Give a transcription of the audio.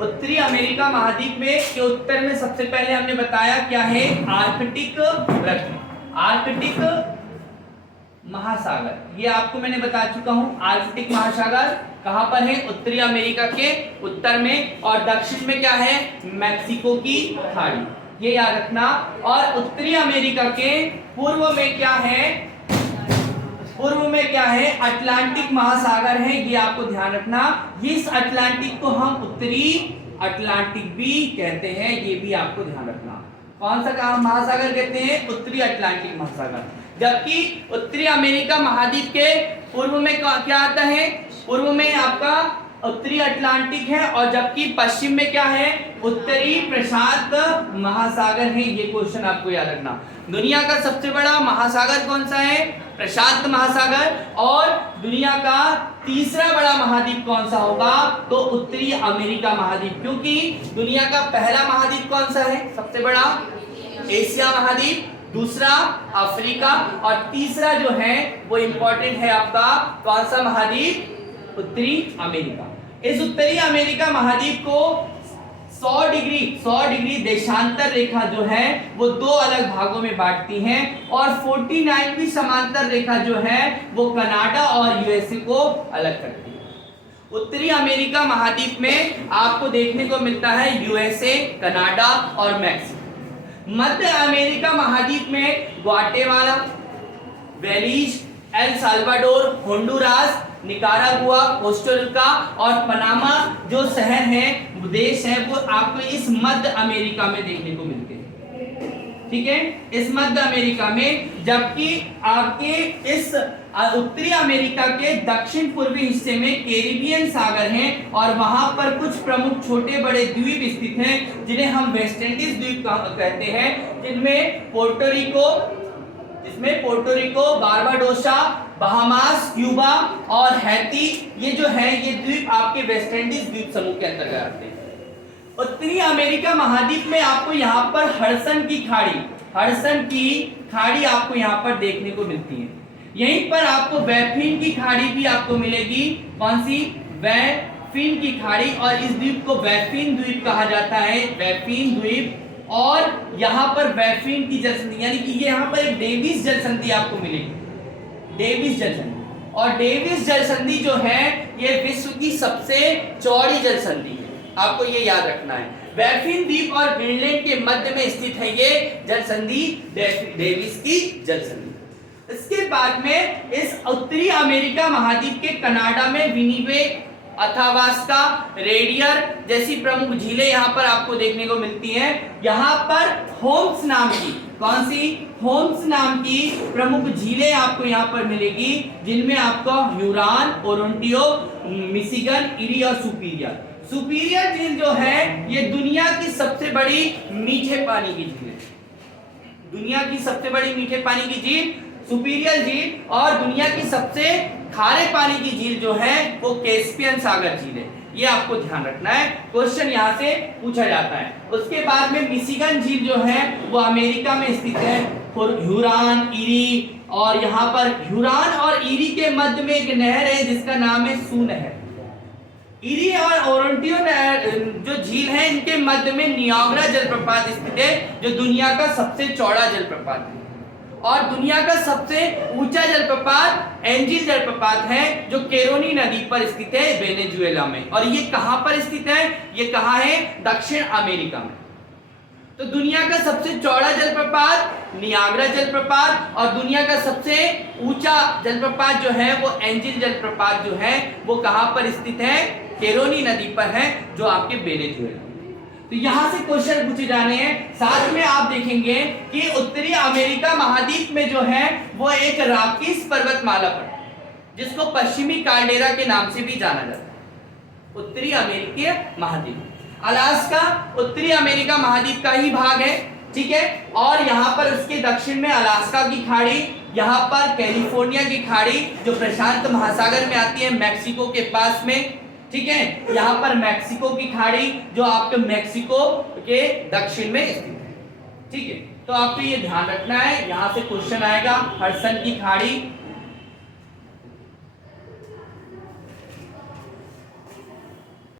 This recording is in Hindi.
उत्तरी अमेरिका महाद्वीप में के उत्तर में सबसे पहले हमने बताया क्या है, आर्कटिक वृत्त, आर्कटिक महासागर। ये आपको मैंने बता चुका हूं। आर्कटिक महासागर कहां पर है, उत्तरी अमेरिका के उत्तर में, और दक्षिण में क्या है, मैक्सिको की खाड़ी, ये याद रखना। और उत्तरी अमेरिका के पूर्व में क्या है, पूर्व में क्या है, अटलांटिक महासागर है, ये आपको ध्यान रखना। इस अटलांटिक को हम उत्तरी अटलांटिक भी कहते हैं, ये भी आपको ध्यान रखना। कौन सा महासागर कहते हैं, उत्तरी अटलांटिक महासागर। जबकि उत्तरी अमेरिका महाद्वीप के पूर्व में क्या आता है, पूर्व में आपका उत्तरी अटलांटिक है, और जबकि पश्चिम में क्या है, उत्तरी प्रशांत महासागर है। ये क्वेश्चन आपको याद रखना। दुनिया का सबसे बड़ा महासागर कौन सा है, प्रशांत महासागर। और दुनिया का तीसरा बड़ा महाद्वीप कौन सा होगा, तो उत्तरी अमेरिका महाद्वीप, क्योंकि दुनिया का पहला महाद्वीप कौन सा है, सबसे बड़ा एशिया महाद्वीप, दूसरा अफ्रीका, और तीसरा जो है वो इंपॉर्टेंट है आपका कौन सा महाद्वीप, उत्तरी अमेरिका। इस उत्तरी अमेरिका महाद्वीप को 100 डिग्री देशांतर रेखा जो है वो दो अलग भागों में बांटती है, और 49वीं समांतर रेखा जो है वो कनाडा और यूएसए को अलग करती है। उत्तरी अमेरिका महाद्वीप में आपको देखने को मिलता है यूएसए, कनाडा और मैक्सिको। मध्य अमेरिका महाद्वीप में Guatemala, Belize, El Salvador, Honduras, Nicaragua, Costa Rica और पनामा जो शहर हैं, देश हैं, वो आपको इस मध्य अमेरिका में देखने को मिलते हैं। ठीक है, इस मध्य अमेरिका में। जबकि आपके इस उत्तरी अमेरिका के दक्षिण पूर्वी हिस्से में कैरिबियन सागर हैं, और वहां पर कुछ प्रमुख छोटे बड़े द्वीप स्थित हैं, जिन्हें हम वेस्ट इंडीज द्वीप कहते हैं, जिनमें पोर्टोरिको, बारबाडोसा, बहामास, क्यूबा और हैती, ये जो है ये द्वीप आपके वेस्ट इंडीज द्वीप समूह के अंतर्गत आते हैं। उत्तरी अमेरिका महाद्वीप में आपको यहाँ पर हडसन की खाड़ी आपको यहाँ पर देखने को मिलती है। यहीं पर आपको बैफिन की खाड़ी भी आपको मिलेगी। कौन सी, बैफिन की खाड़ी, और इस द्वीप को बैफिन द्वीप कहा जाता है, बैफिन द्वीप। और यहाँ पर बैफिन की जलसंधि, यानी कि ये यहाँ पर एक डेविस जलसंधि आपको मिलेगी, डेविस जलसंधि। और डेविस जलसंधि जो है ये विश्व की सबसे चौड़ी जलसंधि है, आपको ये याद रखना है। बैफिन द्वीप और ग्रीनलैंड के मध्य में स्थित है ये जलसंधि, डेविस की जलसंधि। इसके बाद में इस उत्तरी अमेरिका महाद्वीप के कनाडा में विनिपेग, अथावास्का, रेडियर जैसी प्रमुख झीलें यहाँ पर आपको देखने को मिलती हैं। यहाँ पर होम्स नाम की, कौन सी, होम्स नाम की प्रमुख झीलें आपको यहाँ पर मिलेगी, जिनमें आपको ह्यूरॉन, ओरंटियो, मिशिगन, इरी और सुपीरियर झील जो है ये दुनिया की सबसे बड़ी मीठे पानी की झील है। दुनिया की सबसे बड़ी मीठे पानी की झील सुपीरियर झील, और दुनिया की सबसे खारे पानी की झील जो है वो कैस्पियन सागर झील है। ये आपको ध्यान रखना है, क्वेश्चन यहाँ से पूछा जाता है। उसके बाद में मिशिगन झील जो है वो अमेरिका में स्थित है। ह्यूरॉन, इरी, और यहाँ पर ह्यूरॉन और इरी के मध्य में एक नहर है जिसका नाम है सू नहर। इरी और ओरंटियो जो झील है इनके मध्य में नियाग्रा जलप्रपात स्थित है, जो दुनिया का सबसे चौड़ा जलप्रपात है। और दुनिया का सबसे ऊंचा जलप्रपात एंजिल जलप्रपात है, जो केरोनी नदी पर स्थित है वेनेजुएला में। और ये कहां पर स्थित है, ये कहां है, दक्षिण अमेरिका में। तो दुनिया का सबसे चौड़ा जलप्रपात नियाग्रा जलप्रपात, और दुनिया का सबसे ऊंचा जलप्रपात जो है वो एंजिल जलप्रपात जो है वो कहां पर स्थित है, केरोनी नदी पर है, जो आपके वेनेजुएला। तो यहां से क्वेश्चन पूछे जाने हैं। साथ में आप देखेंगे कि उत्तरी अमेरिका महाद्वीप में जो है वो एक रॉकीज पर्वतमाला पर, जिसको पश्चिमी काल्डेरा के नाम से भी जाना जाता है। उत्तरी अमेरिकी महाद्वीप, अलास्का उत्तरी अमेरिका महाद्वीप का ही भाग है, ठीक है। और यहाँ पर उसके दक्षिण में अलास्का की खाड़ी, यहाँ पर कैलिफोर्निया की खाड़ी जो प्रशांत महासागर में आती है, मैक्सिको के पास में, ठीक है। यहाँ पर मैक्सिको की खाड़ी जो आपके मैक्सिको के दक्षिण में स्थित है, ठीक है। तो आपको ये ध्यान रखना है, यहाँ से क्वेश्चन आएगा, हडसन की खाड़ी